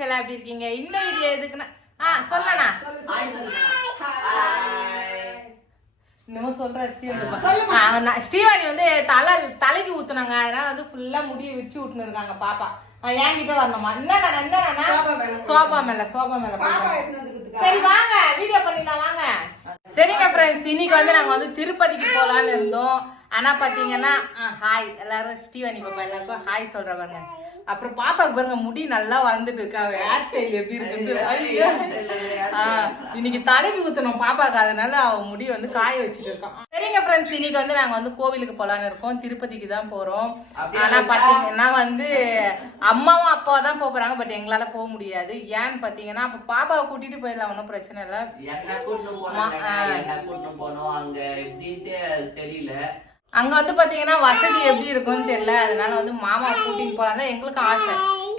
Friends எல்லாம் எப்படி இருக்கீங்க. இந்த வீடியோ எதுக்குன்னா ஆ சொல்றேன் ஸ்ரீவாணி வந்து தலை தலைக்கு ஊத்துனாங்க. அதனால வந்து ஃபுல்லா முடியை விரிச்சு விட்டுன்னு இருக்காங்க பாப்பா என்கிட்ட வரணுமா? என்னண்ணா என்னண்ணா? சோபா மேல சோபா மேல. சரி வாங்க. வீடியோ பண்ணிடலாம் வாங்க. சரிங்க ஃப்ரெண்ட்ஸ் இன்னைக்கு வந்து நாங்க வந்து திருப்பதிக்கு போலான்னு இருந்தோம். ஆனா பாத்தீங்கன்னா ஹாய் எல்லாரும் ஸ்ரீவாணி பாப்பா எல்லாருக்கும் ஹாய் சொல்ற பாருங்க. அப்புறம் பாப்பாக்கு பாருங்க முடி நல்லா வந்துட்டு இருக்கா. ஹேர் ஸ்டைல் எப்படி இருக்குது இன்னைக்கு தலைக்கு ஊத்தணும் பாப்பாக்கு அதனால அவ முடி வந்து காய வச்சுட்டு இருக்கோம் சரிங்க ஃப்ரெண்ட்ஸ் இன்னைக்கு வந்து நாங்க வந்து கோவிலுக்கு போலான்னு இருக்கோம். திருப்பதிக்கு தான் போறோம். ஆனா பாத்தீங்கன்னா வந்து அம்மாவும் அப்பாவும் தான் போறாங்க. பட் எங்களால போக முடியாது. ஏன்னு பாத்தீங்கன்னா அப்ப பாப்பாவை கூட்டிட்டு போயிடலாம். ஒன்றும் பிரச்சனை இல்லை. என்ன போனோம். அங்க எப்படின்ட்டு தெரியல. அங்க வந்து பாத்தீங்கன்னா வசதி எப்படி இருக்கும்னு தெரியல. அதனால வந்து மாமா கூட்டிட்டு போலாம் தான் எங்களுக்கும் ஆசை.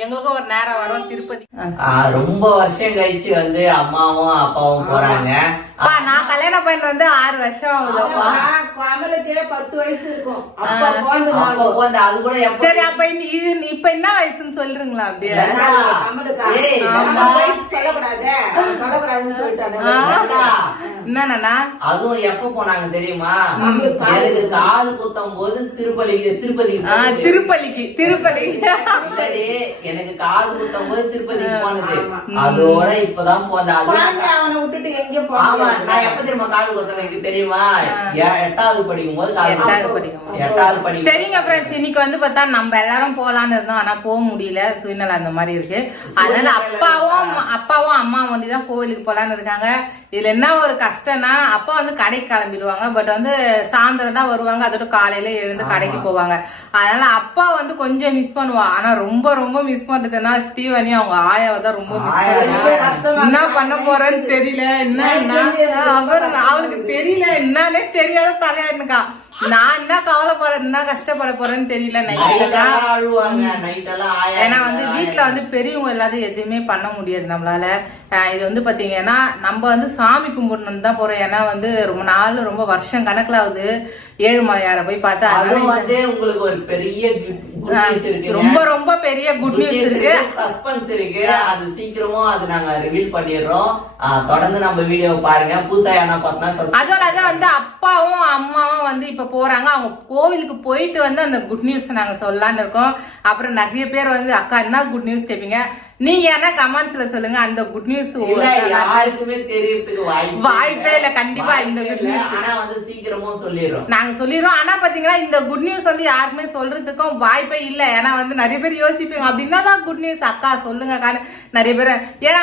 எங்களுக்கும் ஒரு நேரம் வரும் திருப்பதி. ரொம்ப வருஷம் கழிச்சு வந்து அம்மாவும் அப்பாவும் போறாங்க. நான் கல்யாணம் பண்ணிட்டு வந்து ஆறு வருஷம் ஆகுதுப்பா கமலுக்கே பத்து வயசு இருக்கும். அது கூட எப்ப சரி அப்ப இப்ப என்ன வயசுன்னு சொல்றீங்களா அப்படியே? என்னண்ணா அதுவும் எப்ப போனாங்க தெரியுமா? எனக்கு காது குத்தும் போது திருப்பதி திருப்பலிக்கு திருப்பலி. எனக்கு காது குத்தும் போது திருப்பதிக்கு போனது. அதோட இப்பதான் போனது அவனை விட்டுட்டு. நான் எப்ப தெரியுமா காது குத்தணும் எனக்கு தெரியுமா? எட்டாவது படிக்கும் போது எட்டாவது. படிக்கும் சரிங்க ஃப்ரெண்ட்ஸ் இன்னைக்கு வந்து பார்த்தா நம்ம எல்லாரும் போலான்னு இருந்தோம். ஆனா போக முடியல. சூழ்நிலை அந்த மாதிரி இருக்கு. அதனால அப்பாவும் அப்பாவும் அம்மா வந்து தான் கோவிலுக்கு போலான்னு இருக்காங்க. இதுல என்ன ஒரு கஷ்டம்னா அப்பா வந்து கடைக்கு கிளம்பிடுவாங்க. பட் வந்து சாயந்தரம் தான் வருவாங்க. அதோட காலையில எழுந்து கடைக்கு போவாங்க. அதனால அப்பா வந்து கொஞ்சம் மிஸ் பண்ணுவா. ஆனா ரொம்ப ரொம்ப மிஸ் பண்றதுன்னா ஸ்டீவனி அவங்க ஆயாவை தான் ரொம்ப மிஸ் பண்ணுவாங்க. என்ன பண்ண போறேன்னு தெரியல. என்ன என்ன- அவர் அவளுக்கு தெரியல என்னன்னே தெரியாத தலையாருக்கா நான் என்ன கவலைப்பட என்ன கஷ்டப்பட போறேன்னு தெரியல ஏன்னா வந்து வீட்ல வந்து பெரியவங்க எல்லாத்தையும் எதுவுமே பண்ண முடியாது நம்மளால. இது வந்து பாத்தீங்கன்னா நம்ம வந்து சாமி கும்பிடணும்னு தான் போறோம். ஏன்னா வந்து ரொம்ப நாள் ரொம்ப வருஷம் கணக்குல ஆகுது. ஏழுமலையார போய் பார்த்தா அதுவும் வந்து உங்களுக்கு ஒரு பெரிய. ரொம்ப ரொம்ப பெரிய குட் நியூஸ் இருக்கு. சஸ்பென்ஸ் இருக்கு. அது சீக்கிரமா அது நாங்க ரிவீல் பண்ணிடுறோம். தொடர்ந்து நம்ம வீடியோ பாருங்க. புதுசா என்ன பார்த்தா அதோட அதான் வந்து அப்பாவும் அம்மாவும் வந்து இப்ப போறாங்க. அவங்க கோவிலுக்கு போயிட்டு வந்து அந்த குட் நியூஸ் நாங்க சொல்லலாம்னு இருக்கோம். அப்புறம் நிறைய பேர் வந்து அக்கா என்ன குட் நியூஸ் கேப்பீங்க? நீங்க என்ன கமெண்ட்ஸ்ல சொல்லுங்க. அந்த குட் நியூஸ் யாருக்குமே தெரியறதுக்கு வாய்ப்பு வாய்ப்பே இல்ல, கண்டிப்பா இந்த இல்ல. news. ஆனா வந்து சீக்கிரமும் சொல்லிடுறோம். நாங்க சொல்லிடுறோம். ஆனா பாத்தீங்கன்னா இந்த குட் நியூஸ் வந்து யாருக்குமே சொல்றதுக்கும் வாய்ப்பே இல்ல. ஏன்னா வந்து நிறைய பேர் யோசிப்பீங்க அப்படின்னா தான் குட் நியூஸ் அக்கா சொல்லுங்க அக்கா. நிறைய பேர் ஏன்னா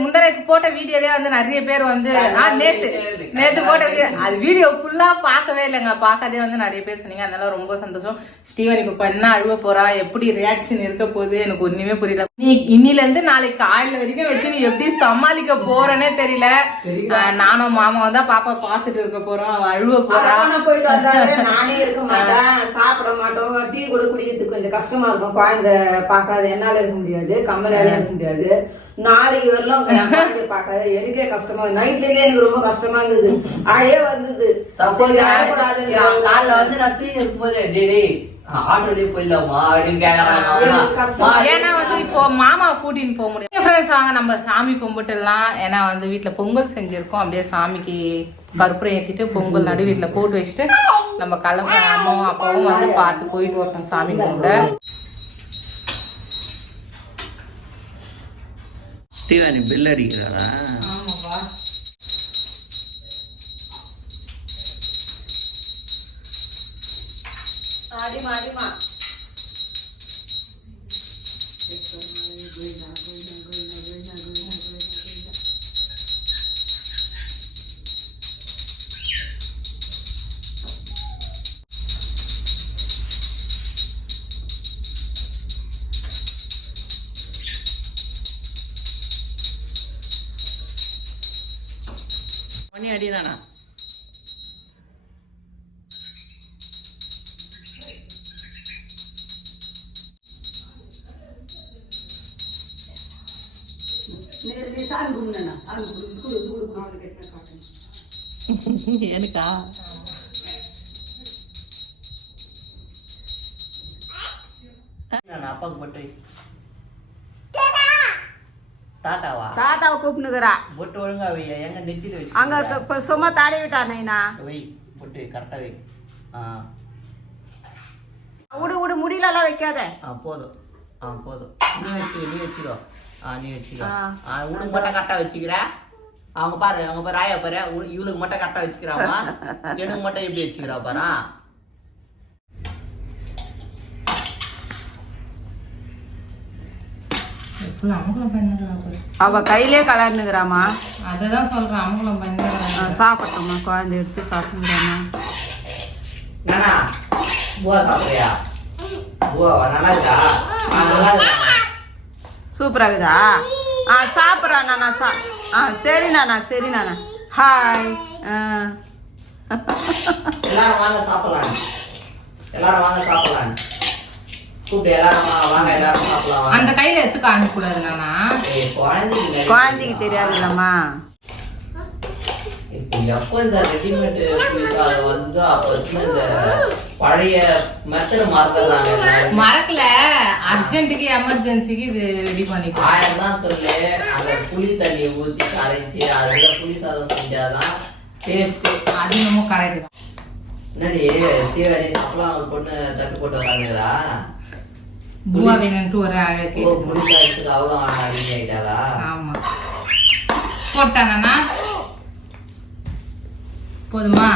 முந்தனைக்கு போட்ட வீடியோலயே வந்து நிறைய பேர் வந்து நேத்து நேத்து போட்ட video- அது வீடியோ ஃபுல்லா பார்க்கவே இல்லைங்க. பார்க்காதே வந்து நிறைய பேர் சொன்னீங்க. அதனால ரொம்ப சந்தோஷம். ஸ்டீவன் இப்ப என்ன அழுவ போறா? எப்படி ரியாக்ஷன் இருக்க போகுது? எனக்கு ஒண்ணுமே புரியல. நீ இன்னில இருந்து நாளைக்கு காலையில வரைக்கும் வச்சு நீ எப்படி சமாளிக்க போறேனே தெரியல. நானும் மாமாவும் தான் பாப்பா பாத்துட்டு இருக்க போறோம். அழுவ போறா. அவனை போயிட்டு வந்தாலே நானே இருக்க மாட்டேன். சாப்பிட மாட்டோம். டீ கூட குடிக்கிறதுக்கு கொஞ்சம் கஷ்டமா இருக்கும். குழந்தை பார்க்காத என்னால இருக்க முடியாது. கம்மலால இருக்க முடியாது. நாளைக்கு வரலாம். குழந்தைய பார்க்காத. எனக்கே கஷ்டமா நைட்ல இருந்தே எனக்கு ரொம்ப கஷ்டமா இருந்தது. அழைய வந்தது. காலைல வந்து நான் தூங்கி இருக்கும்போது டேடி போயிடலாமா அப்படின்னு ஏன்னா வந்து இப்போ மாமா கூட்டின்னு போக முடியும் ஃப்ரெண்ட்ஸ் வாங்க நம்ம சாமி கும்பிட்டுலாம் ஏன்னா வந்து வீட்ல பொங்கல் செஞ்சிருக்கோம். அப்படியே சாமிக்கு கற்பூரம் ஏத்திட்டு பொங்கல் நடு வீட்ல போட்டு வச்சுட்டு நம்ம கிளம்ப அம்மாவும் அப்பாவும் வந்து பார்த்து போயிட்டு வரணும் சாமி கும்பிட. பில் அடிக்கிறாரா? மணி அடிதானா எனக்கா நான் அப்பாவுக்கு மட்டும் தாத்தாவை கூப்பிட்டுக்கிறா பொட்டு ஒழுங்கா வை எங்க நெத்தியில வச்சு அங்க சும்மா தாடி விட்டா நைனா? வை பொட்டு கரெக்டா வை. விடு விடு முடியலலாம் வைக்காத. ஆ போதும். ஆ போதும். நீ வச்சுக்கோ நீ வச்சுக்கோ. ஆ நீ வச்சுக்கோ. ஆ. உனக்கு மட்டும் கரெக்டா வச்சுக்கிற? அவங்க பாரு அவங்க பாரு ஆயா பாரு இவளுக்கு மட்டும் கரெக்டா வச்சுக்கிறாமா? எனக்கு மட்டும் எப்படி வச்சுக்கிறா பாரு? அமகலம் பண்ணுறாங்க அவ கையிலே கலர்னுக்குறாமா அதுதான் சொல்றேன் அமகலம் பண்ணுறாங்க சாப்பிட்டோம்மா குழந்தை எடுத்து சாப்பிட்டுக்கிறாமா நானா பூவா சாப்பிட்றியா? பூவா நல்லா இருக்கா ஆ நல்லா இருக்கா சூப்பரா இருக்குதா? ஆ சாப்பிட்றா நானா சா ஆ சரி நானா சரி நானா. ஹாய் ஆ. எல்லாரும் வாங்க சாப்பிடலாம். எல்லாரும் வாங்க சாப்பிடலாம். கூப்பிட்டு எல்லாரும் வாங்க எல்லாரும் சாப்பிடலாம். அந்த கையில எடுத்து காமிக்க கூடாது நானா? ஏய், குழந்தைக்கு குழந்தைக்கு தெரியாதுல்லம்மா. இப்போ எப்போ இந்த ரெடிமேட் அது வந்ததோ அப்போ இந்த பழைய மெத்தடு மறந்துடுறாங்க மறக்கல. அர்ஜென்ட்டுக்கு எமர்ஜென்சிக்கு இது ரெடி பண்ணிக்கலாம் ஆயிரம் தான் சொல்லு. அந்த புளி தண்ணியை ஊற்றி கரைச்சி அதில் புளி சாதம் செஞ்சாதான் டேஸ்ட்டு அது என்னமோ கரெக்ட் தான். என்னடி சாப்பிடலாம் ஒரு பொண்ணு தட்டு போட்டு வராங்களா? பூவா வேணுன்ட்டு ஒரு அழகு ஆமா. போட்டானா? போதுமா?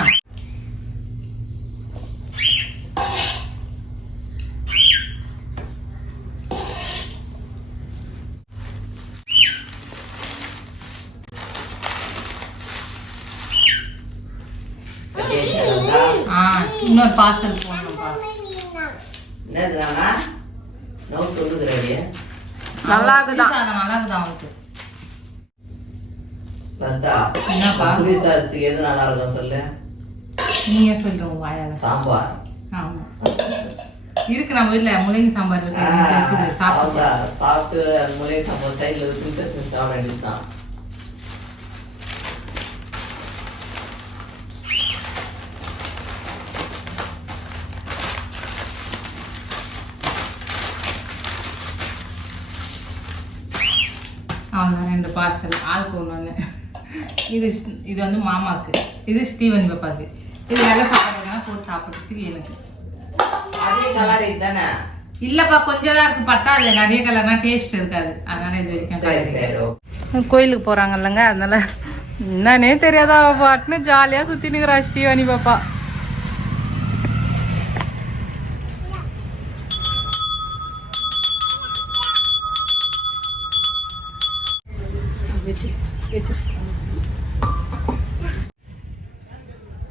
இன்னொரு பார்சல் சொல்லுது ரெடி நல்லா இருக்குதான். நல்லா இருக்குதா அவனுக்கு லதா என்னப்பா? புளி சாதத்துக்கு எது நல்லா இருக்கும் சொல்லு? நீங்க சொல்லிட்டு உங்க வாயால. சாம்பார். ஆமா. இருக்கு நம்ம வீட்ல முள்ளங்கி சாம்பார் இருக்கு. சாப்பிட்டு மூலிகை சாம்பார் சைடில் பேசி சாப்பிட வேண்டியதுதான். ரெண்டு பார்சல் ஆளுக்கு ஒன்று ஒன்று இது இது வந்து மாமாக்கு. இது ஸ்டீவன் பாப்பாக்கு. இது வெள்ளை சாப்பாடுனா போட்டு சாப்பிட்றதுக்கு எனக்கு. அதே கலர் தானே இல்லப்பா கொஞ்சம் தான் இருக்கு. பத்தாது நிறைய கலர்னா டேஸ்ட் இருக்காது. அதனால இது வரைக்கும் கோயிலுக்கு போறாங்கல்லங்க அதனால என்னன்னே தெரியாதா? பாட்டுன்னு ஜாலியா சுத்தி நிக்கிறா ஸ்ரீவாணி பாப்பா.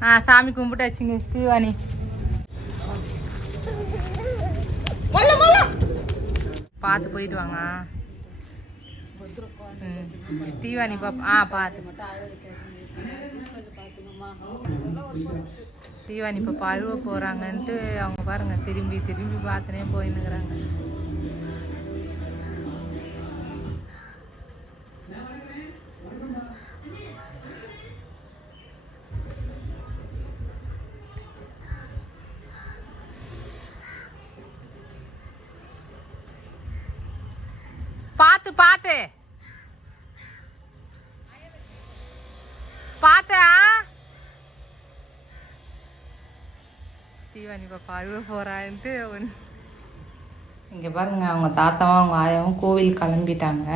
ஆ சாமி கும்பிட்டு வச்சுங்க ஸ்ரீவாணி பார்த்து போயிட்டு வாங்க. ஸ்ரீவாணி பாப்பா ஆ பார்த்து. ஸ்ரீவாணி இப்போ அழுவ போகிறாங்கன்ட்டு அவங்க பாருங்க திரும்பி திரும்பி பார்த்துனே போயின்னுக்குறாங்க. பார்த்து பார்த்தா ஸ்டீவன் இப்போ பழுவ போகிறான்ட்டு இங்கே பாருங்க அவங்க தாத்தாவும் அவங்க ஆயாவும் கோவில் கிளம்பிட்டாங்க.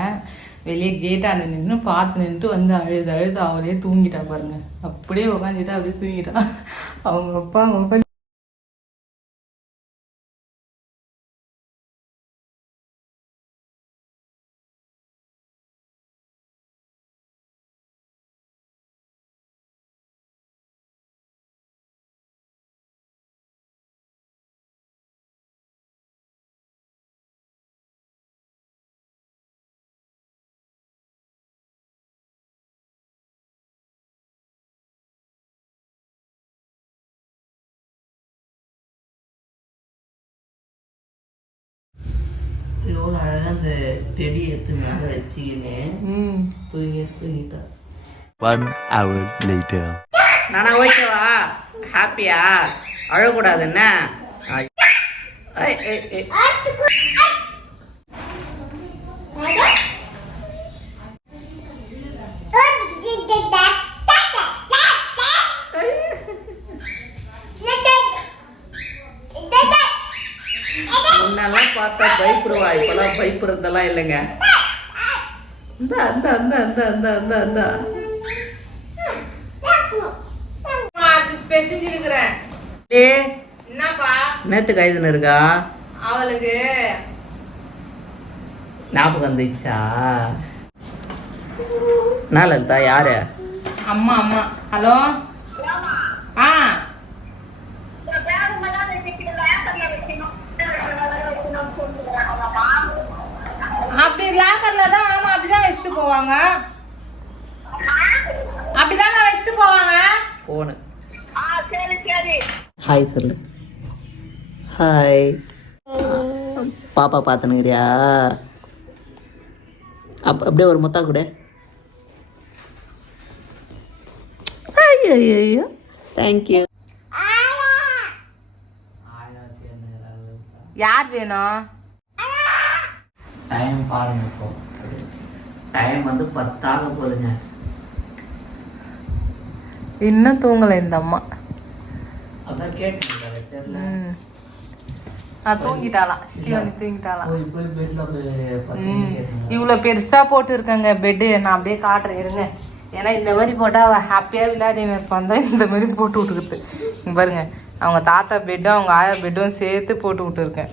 வெளியே கேட்டாண்ட நின்று பார்த்து நின்று வந்து அழுது அழுது அவளே தூங்கிட்டா பாருங்க. அப்படியே உட்காந்துட்டு அப்படியே தூங்கிட்டா. அவங்க அப்பா அவங்க அப்பா அவ்வளோ அழகாக அந்த செடி எடுத்து மேலே வச்சுக்கினேன் தூங்கி தூங்கிட்டான் ஒன் ஹவர் லேட்டர் நானா ஓகேவா ஹாப்பியா? அழக்கூடாது என்ன Dad. ஐ- ஐ- ஐ- ஐ. பயப்படுறதெல்லாம் இல்லைங்க. இந்த அந்த அந்த அந்த அந்த அந்த அந்த ஏ என்னப்பா? நேத்து கைதுன்னு இருக்கா? அவளுக்கு. ஞாபகம் வந்துச்சா? என்ன லலிதா யாரு? அம்மா அம்மா. ஹலோ ஆ அப்படி லாக்கர்ல தான் ஆமா அப்படிதான் வச்சுட்டு போவாங்க? அப்படிதான் வச்சுட்டு போவாங்க? ஃபோனு ஹாய் சொல்லு. ஹாய் பாப்பா பார்த்துனுக்கிறியா அப் அப்படியே ஒரு முத்தா கூட. ஐயோ தேங்க்யூ யார் வேணும்? டைம் பாருங்க இப்போ. டைம் வந்து பத்தாக போகுதுங்க இன்னும் தூங்கல இந்த அம்மா. அதான் கேட்டேன் தூங்கிட்டாலாம் தூங்கிட்டாலாம் இவ்வளோ பெருசா போட்டு இருக்கங்க பெட்டு நான் அப்படியே காட்டுறேன் இருங்க. ஏன்னா இந்த மாதிரி போட்டால் அவள் ஹாப்பியாக விளையாடின்னு இருப்பான் தான் இந்த மாதிரி போட்டு விட்டுக்குது இங்க பாருங்க. அவங்க தாத்தா பெட்டும் அவங்க ஆயா பெட்டும் சேர்த்து போட்டு விட்டுருக்கேன்.